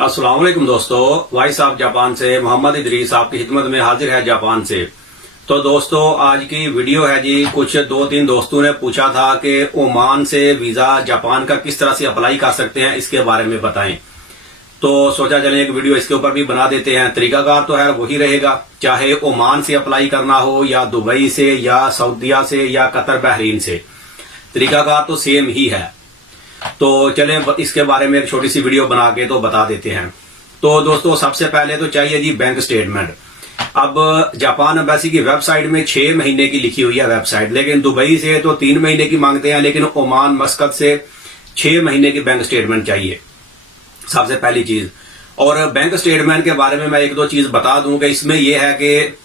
अस्सलाम वालेकुम दोस्तों, वॉइस ऑफ जापान से मोहम्मद इदरीस आपकी खिदमत में हाजिर है जापान से। तो दोस्तों आज की वीडियो है जी, कुछ 2-3 दोस्तों ने पूछा था कि ओमान से वीजा जापान का किस तरह से अप्लाई कर सकते हैं, इसके बारे में बताएं। तो सोचा चले एक वीडियो इसके ऊपर भी बना देते हैं। तरीकाकार तो है वही रहेगा, चाहे ओमान से अप्लाई करना हो या दुबई से या सऊदीया से या कतर बहरीन से, तरीकाकार तो सेम ही है। तो चलें इसके बारे में एक छोटी सी वीडियो बना के तो बता देते हैं। तो दोस्तों सबसे पहले तो चाहिए जी बैंक स्टेटमेंट। अब जापान एम्बेसी की वेबसाइट में 6 महीने की लिखी हुई है वेबसाइट, लेकिन दुबई से तो 3 महीने की मांगते हैं, लेकिन ओमान मस्कत से 6 महीने की बैंक स्टेटमेंट चाहिए सबसे पहली चीज। और बैंक स्टेटमेंट के बारे में मैं एक दो चीज बता दूं कि इसमें यह है कि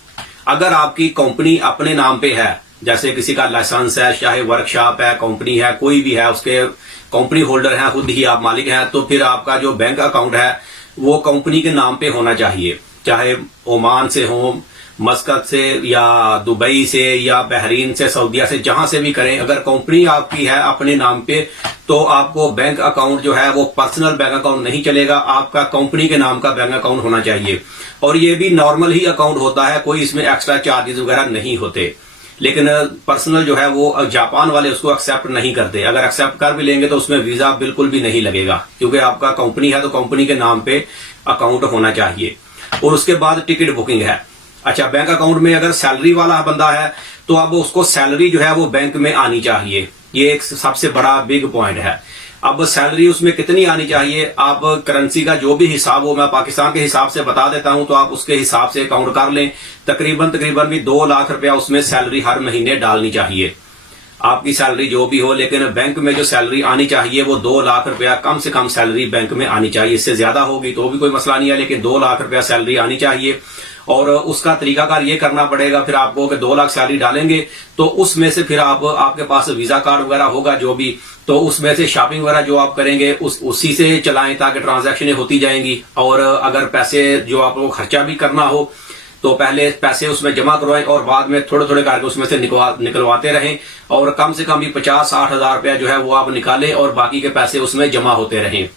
अगर आपकी कंपनी अपने नाम पे है, जैसे किसी का लाइसेंस है, चाहे वर्कशॉप है, कंपनी है, कोई भी है, उसके कंपनी होल्डर है, खुद ही आप मालिक हैं, तो फिर आपका जो बैंक अकाउंट है वो कंपनी के नाम पे होना चाहिए, चाहे ओमान से हो, मस्कत से या दुबई से या बहरीन से, सऊदीया से, जहां से भी करें। अगर कंपनी आपकी है अपने नाम पे तो आपको बैंक अकाउंट जो है वो पर्सनल बैंक अकाउंट नहीं चलेगा, आपका कंपनी के नाम का बैंक अकाउंट होना चाहिए। और ये भी नॉर्मल ही अकाउंट होता है, कोई इसमें एक्स्ट्रा चार्जेस वगैरह नहीं होते। लेकिन पर्सनल जो है वो जापान वाले उसको एक्सेप्ट नहीं करते। अगर एक्सेप्ट कर भी लेंगे तो उसमें वीजा बिल्कुल भी नहीं लगेगा, क्योंकि आपका कंपनी है तो कंपनी के नाम पे अकाउंट होना चाहिए। और उसके बाद टिकट बुकिंग है। अच्छा, बैंक अकाउंट में अगर सैलरी वाला बंदा है तो अब उसको सैलरी जो है वो बैंक में आनी चाहिए, ये एक सबसे बड़ा बिग पॉइंट है। अब सैलरी उसमें कितनी आनी चाहिए, आप करेंसी का जो भी हिसाब हो, मैं पाकिस्तान के हिसाब से बता देता हूं, तो आप उसके हिसाब से काउंट कर लें। तकरीबन भी 2 लाख रुपया उसमें सैलरी हर महीने डालनी चाहिए, आपकी सैलरी जो भी हो। लेकिन बैंक में जो सैलरी आनी चाहिए वो 2 लाख रुपया कम से कम सैलरी बैंक में आनी चाहिए। इससे ज्यादा होगी तो भी कोई मसला नहीं है, लेकिन 2 लाख रुपया सैलरी आनी चाहिए। और उसका तरीकाकार ये करना पड़ेगा फिर आपको कि 2 लाख सैलरी डालेंगे तो उसमें से फिर आपके पास वीजा कार्ड वगैरह होगा जो भी, तो उसमें से शॉपिंग वगैरह जो आप करेंगे उसी से चलाएं, ताकि ट्रांजैक्शनें होती जाएंगी। और अगर पैसे जो आपको खर्चा भी करना हो तो पहले पैसे उसमें जमा करवाएं और बाद में थोड़े थोड़े करके उसमें से निकलवाते रहें। और कम से कम भी 50-60 हजार रुपया जो है वो आप निकालें और बाकी के पैसे उसमें जमा होते रहें।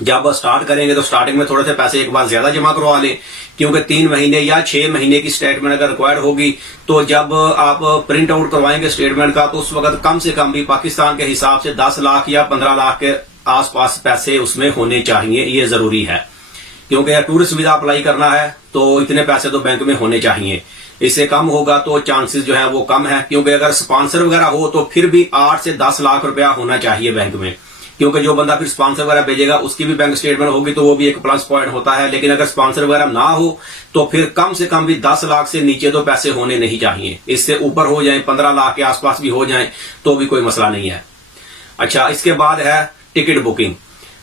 जब स्टार्ट करेंगे तो स्टार्टिंग में थोड़े से पैसे एक बार ज्यादा जमा करवा लें, क्योंकि 3 महीने या 6 महीने की स्टेटमेंट अगर रिक्वायर्ड होगी तो जब आप प्रिंट आउट करवाएंगे स्टेटमेंट का तो उस वक्त कम से कम भी पाकिस्तान के हिसाब से 10 लाख या 15 लाख के आसपास पैसे उसमें होने चाहिए। ये जरूरी है, क्योंकि टूरिस्ट वीजा अप्लाई करना है तो इतने पैसे तो बैंक में होने चाहिए। इससे कम होगा तो चांसेस जो है वो कम है, क्योंकि अगर स्पॉन्सर वगैरह हो तो फिर भी 8 से 10 लाख रुपया होना चाहिए बैंक में, क्योंकि जो बंदा फिर स्पॉन्सर वगैरह भेजेगा उसकी भी बैंक स्टेटमेंट होगी तो वो भी एक प्लस पॉइंट होता है। लेकिन अगर स्पॉन्सर वगैरह ना हो तो फिर कम से कम भी 10 लाख से नीचे तो पैसे होने नहीं चाहिए। इससे ऊपर हो जाए, 15 लाख के आसपास भी हो जाए तो भी कोई मसला नहीं है। अच्छा, इसके बाद है टिकट बुकिंग।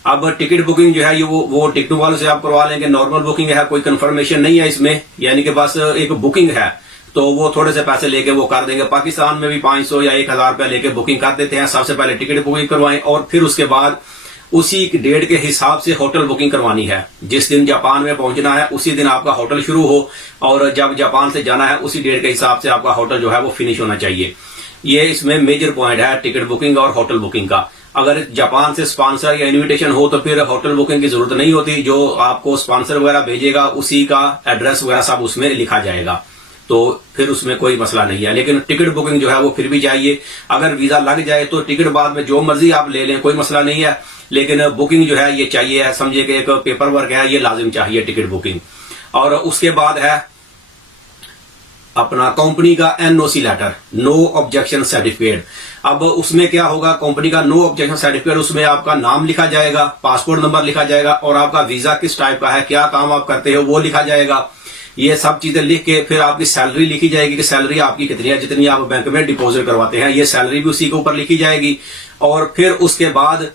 अब टिकट बुकिंग जो है ये वो टिकट वालों से आप करवा लेंगे, नॉर्मल बुकिंग है, कोई कंफर्मेशन नहीं है इसमें, यानी कि बस एक बुकिंग है तो वो थोड़े से पैसे लेके वो कर देंगे। पाकिस्तान में भी 500 या 1000 रुपया लेके बुकिंग कर देते हैं। सबसे पहले टिकट बुकिंग करवाएं और फिर उसके बाद उसी डेट के हिसाब से होटल बुकिंग करवानी है। जिस दिन जापान में पहुंचना है उसी दिन आपका होटल शुरू हो, और जब जापान से जाना है उसी डेट के हिसाब से आपका होटल जो है वो फिनिश होना चाहिए। ये इसमें मेजर पॉइंट है टिकट बुकिंग और होटल बुकिंग का। अगर जापान से स्पॉन्सर या इन्विटेशन हो तो फिर होटल बुकिंग की जरूरत नहीं होती, जो आपको स्पॉन्सर वगैरह भेजेगा उसी का एड्रेस वगैरह सब उसमें लिखा जाएगा, तो फिर उसमें कोई मसला नहीं है। लेकिन टिकट बुकिंग जो है वो फिर भी चाहिए। अगर वीजा लग जाए तो टिकट बाद में जो मर्जी आप ले लें, कोई मसला नहीं है, लेकिन बुकिंग जो है ये चाहिए। समझिए कि एक पेपर वर्क है, ये लाजिम चाहिए टिकट बुकिंग। और उसके बाद है अपना कंपनी का NOC letter, no objection certificate. अब उसमें क्या होगा, कंपनी का नो ऑब्जेक्शन सर्टिफिकेट, उसमें आपका नाम लिखा जाएगा, पासपोर्ट नंबर लिखा जाएगा और आपका वीजा किस टाइप का है, क्या काम आप करते हो वो लिखा जाएगा। ये सब चीजें लिख के फिर आपकी सैलरी लिखी जाएगी कि सैलरी आपकी कितनी है, जितनी आप बैंक में डिपॉजिट करवाते हैं, ये सैलरी भी उसी के ऊपर लिखी जाएगी। और फिर उसके बाद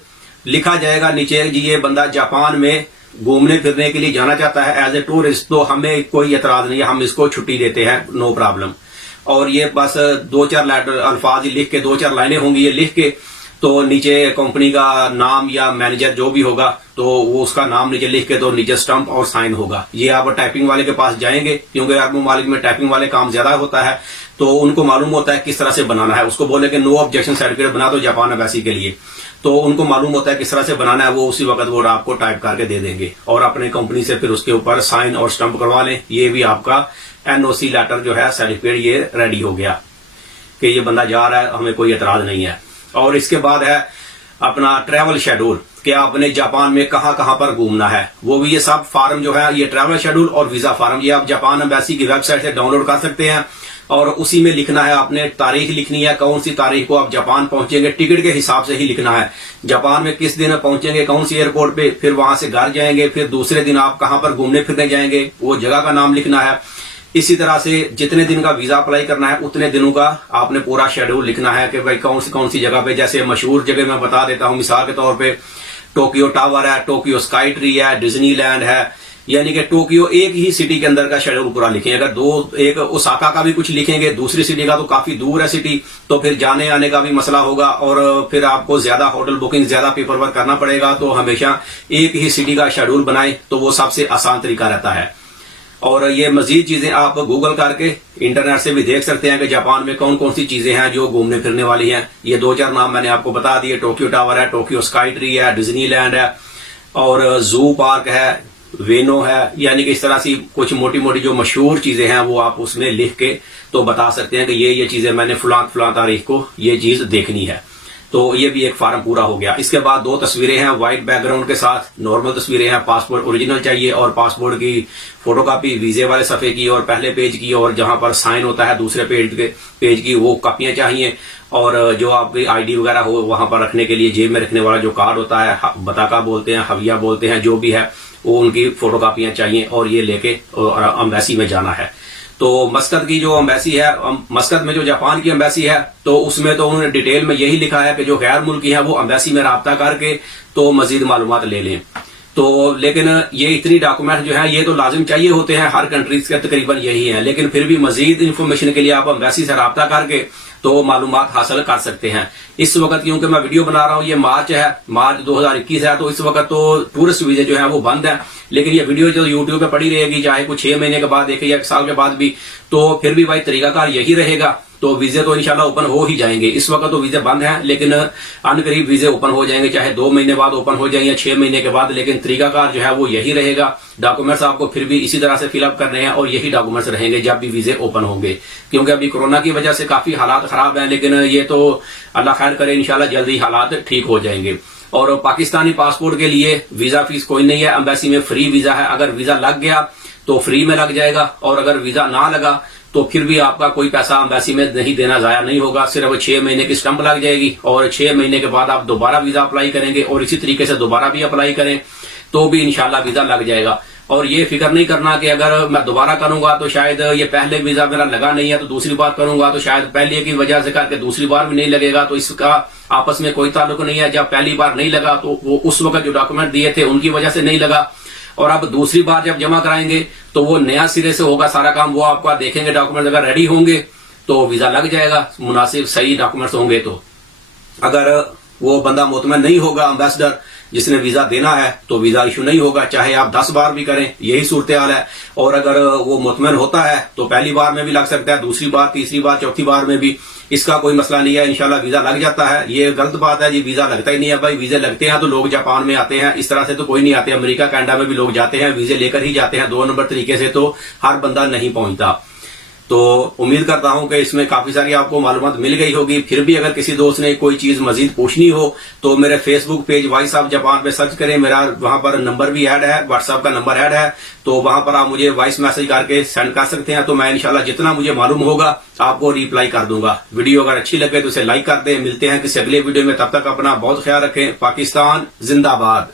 लिखा जाएगा नीचे जी ये बंदा जापान में घूमने फिरने के लिए जाना चाहता है एज ए टूरिस्ट, तो हमें कोई एतराज नहीं है, हम इसको छुट्टी देते हैं, नो प्रॉब्लम। और ये बस 2-4 लेटर अल्फाज ही लिख के, 2-4 लाइनें होंगी ये लिख के, तो नीचे कंपनी का नाम या मैनेजर जो भी होगा तो वो उसका नाम नीचे लिख के तो नीचे स्टंप और साइन होगा। ये आप टाइपिंग वाले के पास जाएंगे, क्योंकि अरब ममालिक में टाइपिंग वाले काम ज्यादा होता है, तो उनको मालूम होता है किस तरह से बनाना है। उसको बोले कि नो ऑब्जेक्शन सर्टिफिकेट बना दो जापान एम्बेसी के लिए, तो उनको मालूम होता है किस तरह से बनाना है, वो उसी वक्त वो आपको टाइप करके दे देंगे और अपने कंपनी से फिर उसके ऊपर साइन और स्टंप करवा लें। ये भी आपका एनओसी लेटर जो है सर्टिफिकेट ये रेडी हो गया कि ये बंदा जा रहा है, हमें कोई एतराज नहीं है। और इसके बाद है अपना ट्रैवल शेड्यूल कि आपने जापान में कहां कहां पर घूमना है, वो भी ये सब फार्म जो है, ये ट्रैवल शेड्यूल और वीजा फार्म ये आप जापान एम्बेसी की वेबसाइट से डाउनलोड कर सकते हैं। और उसी में लिखना है, आपने तारीख लिखनी है, कौन सी तारीख को आप जापान पहुंचेंगे, टिकट के हिसाब से ही लिखना है। जापान में किस दिन पहुंचेंगे, कौन सी एयरपोर्ट पे, फिर वहां से घर जाएंगे, फिर दूसरे दिन आप कहां पर घूमने फिरने जाएंगे, वो जगह का नाम लिखना है। इसी तरह से जितने दिन का वीजा अप्लाई करना है उतने दिनों का आपने पूरा शेड्यूल लिखना है कि भाई कौन सी जगह पे, जैसे मशहूर जगह मैं बता देता हूं मिसाल के तौर पे टोक्यो टावर है, टोक्यो स्काई ट्री है, डिज्नीलैंड है, यानी कि टोक्यो एक ही सिटी के अंदर का शेड्यूल पूरा लिखें। अगर एक ओसाका का भी कुछ लिखेंगे, दूसरी सिटी का तो काफी दूर है सिटी, तो फिर जाने आने का भी मसला होगा और फिर आपको ज्यादा होटल बुकिंग, ज्यादा पेपर वर्क करना पड़ेगा। तो हमेशा एक ही सिटी का शेड्यूल बनाए तो वो सबसे आसान तरीका रहता है। और ये मजीद चीजें आप गूगल करके इंटरनेट से भी देख सकते हैं कि जापान में कौन कौन सी चीजें हैं जो घूमने फिरने वाली हैं। ये 2-4 नाम मैंने आपको बता दिए, टोक्यो टावर है, टोक्यो स्काई ट्री है, डिज्नीलैंड है और जू पार्क है, वेनो है, यानी कि इस तरह से कुछ मोटी मोटी जो मशहूर चीजें हैं वो आप उसमें लिख के तो बता सकते हैं कि ये चीजें मैंने फलां तारीख को ये चीज देखनी है। तो ये भी एक फार्म पूरा हो गया। इसके बाद 2 तस्वीरें हैं व्हाइट बैकग्राउंड के साथ, नॉर्मल तस्वीरें हैं, पासपोर्ट ओरिजिनल चाहिए और पासपोर्ट की फोटोकॉपी वीजे वाले सफे की और पहले पेज की, और जहां पर साइन होता है दूसरे पेज की वो कॉपियां चाहिए। और जो आपकी आईडी वगैरह हो वहां पर रखने के लिए जेब में रखने वाला जो कार्ड होता है, बताका बोलते हैं, हविया बोलते हैं, जो भी है वो उनकी फोटोकॉपियां चाहिए और ये लेके एम्बेसी में जाना है। तो मस्कत की जो एम्बेसी है, मस्कत में जो जापान की एम्बेसी है, तो उसमें तो उन्होंने डिटेल में यही लिखा है कि जो गैर मुल्की है वो एम्बेसी में राब्ता करके तो मजीद मालूमात ले लें। तो लेकिन ये इतनी डॉक्यूमेंट जो है ये तो लाजिम चाहिए होते हैं, हर कंट्रीज के तकरीबन यही है, लेकिन फिर भी मजीद इन्फॉर्मेशन के लिए आप एम्बेसी से राब्ता करके तो मालूमात हासिल कर सकते हैं। इस वक्त क्योंकि मैं वीडियो बना रहा हूं, ये मार्च है, मार्च 2021 है, तो इस वक्त तो टूरिस्ट वीजे जो है वो बंद है। लेकिन ये वीडियो जो यूट्यूब पे पड़ी रहेगी, चाहे कुछ 6 महीने के बाद देखे या 1 साल के बाद भी, तो फिर भी भाई तरीकाकार यही रहेगा। तो वीजे तो इंशाल्लाह ओपन हो ही जाएंगे। इस वक्त तो वीजे बंद हैं, लेकिन अनकरीब वीजे ओपन हो जाएंगे, चाहे 2 महीने बाद ओपन हो जाएंगे या 6 महीने के बाद, लेकिन तरीकाकार जो है वो यही रहेगा। डॉक्यूमेंट्स आपको फिर भी इसी तरह से फिलअप करने हैं और यही डॉक्यूमेंट्स रहेंगे जब भी वीजे ओपन होंगे। क्योंकि अभी कोरोना की वजह से काफी हालात खराब हैं, लेकिन ये तो अल्लाह खैर करे, इंशाल्लाह जल्दी हालात ठीक हो जाएंगे। और पाकिस्तानी पासपोर्ट के लिए वीजा फीस कोई नहीं है, एम्बेसी में फ्री वीजा है। अगर वीजा लग गया तो फ्री में लग जाएगा, और अगर वीजा ना लगा तो फिर भी आपका कोई पैसा एम्बेसी में नहीं देना, जाया नहीं होगा। सिर्फ 6 महीने की स्टंप लग जाएगी और 6 महीने के बाद आप दोबारा वीजा अप्लाई करेंगे और इसी तरीके से दोबारा भी अप्लाई करें तो भी इंशाल्लाह वीजा लग जाएगा। और ये फिक्र नहीं करना कि अगर मैं दोबारा करूंगा तो शायद ये पहले वीजा मेरा लगा नहीं है तो दूसरी बार करूंगा तो शायद पहले की वजह से करके दूसरी बार भी नहीं लगेगा। तो इसका आपस में कोई ताल्लुक नहीं है। जब पहली बार नहीं लगा तो वो उस वक्त जो डॉक्यूमेंट दिए थे उनकी वजह से नहीं लगा, और अब दूसरी बार जब जमा कराएंगे तो वो नया सिरे से होगा सारा काम। वो आपका देखेंगे डॉक्यूमेंट अगर रेडी होंगे तो वीजा लग जाएगा, मुनासिब सही डॉक्यूमेंट्स होंगे। तो अगर वो बंदा मुतमईन नहीं होगा, एम्बेसडर जिसने वीजा देना है, तो वीजा इशू नहीं होगा, चाहे आप 10 बार भी करें, यही सूरत हाल है। और अगर वो मुतमईन होता है तो पहली बार में भी लग सकता है, दूसरी बार, तीसरी बार, चौथी बार में भी, इसका कोई मसला नहीं है, इंशाल्लाह वीजा लग जाता है। ये गलत बात है जी, वीजा लगता ही नहीं है भाई। वीजे लगते हैं तो लोग जापान में आते हैं, इस तरह से तो कोई नहीं आते। अमेरिका कनाडा में भी लोग जाते हैं, वीजे लेकर ही जाते हैं। 2 नंबर तरीके से तो हर बंदा नहीं पहुंचता। तो उम्मीद करता हूं कि इसमें काफी सारी आपको मालूमात मिल गई होगी। फिर भी अगर किसी दोस्त ने कोई चीज मजीद पूछनी हो तो मेरे Facebook page voice of Japan पे सर्च करें, मेरा वहां पर नंबर भी ऐड है, व्हाट्सएप का नंबर ऐड है, तो वहां पर आप मुझे वॉइस मैसेज करके सेंड कर सकते हैं। तो मैं इंशाल्लाह जितना मुझे मालूम होगा आपको रिप्लाई कर दूंगा। वीडियो अगर अच्छी लगे तो इसे लाइक कर दें। मिलते हैं किसी अगले वीडियो में, तब तक अपना बहुत ख्याल रखें। पाकिस्तान जिंदाबाद।